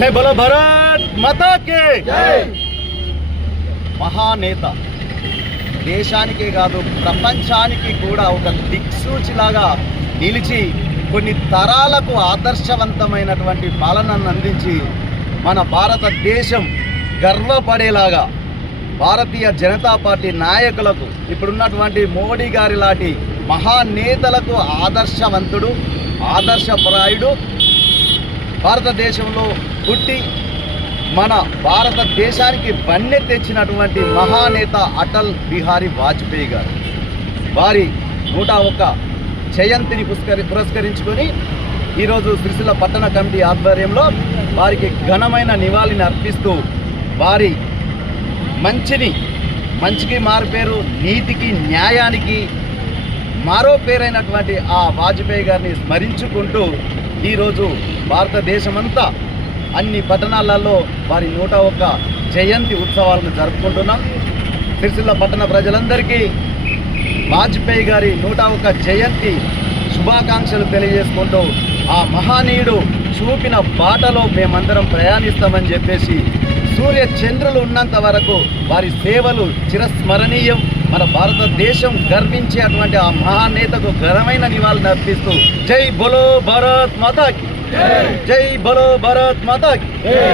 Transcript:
జై బలో భారత్ మాతా కి జై. మహానేత దేశానికే కాదు ప్రపంచానికి కూడా ఒక దిక్సూచిలాగా నిలిచి కొన్ని తరాలకు ఆదర్శవంతమైనటువంటి పాలనను అందించి మన భారతదేశం గర్వపడేలాగా భారతీయ జనతా పార్టీ నాయకులకు ఇప్పుడున్నటువంటి మోడీ గారి లాంటి మహానేతలకు ఆదర్శవంతుడు, ఆదర్శప్రాయుడు, భారతదేశంలో పుట్టి మన భారతదేశానికి వన్నె తెచ్చినటువంటి మహానేత అటల్ బిహారీ వాజ్పేయి గారు. వారి 101 జయంతిని పురస్కరించుకొని ఈరోజు సిరిసిల్ల పట్టణ కమిటీ ఆధ్వర్యంలో వారికి ఘనమైన నివాళిని అర్పిస్తూ వారి మంచికి మారుపేరు, నీతికి న్యాయానికి మరో పేరైనటువంటి ఆ వాజ్పేయి గారిని స్మరించుకుంటూ ఈరోజు భారతదేశమంతా అన్ని పట్టణాలలో వారి 101 జయంతి ఉత్సవాలను జరుపుకుంటున్నాం. సిరిసిల్ల పట్టణ ప్రజలందరికీ వాజ్పేయి గారి 101 జయంతి శుభాకాంక్షలు తెలియజేసుకుంటూ ఆ మహనీయుడు చూపిన బాటలో మేమందరం ప్రయాణిస్తామని చెప్పేసి సూర్య చంద్రులు ఉన్నంత వరకు వారి సేవలు చిరస్మరణీయం. మన భారతదేశం గర్వించేటువంటి ఆ మహానేతకు ఘనమైన నివాళులు అర్పిస్తూ జై బలో భారత్ మాతాకి, జై బలో భారత్ మాతాకి.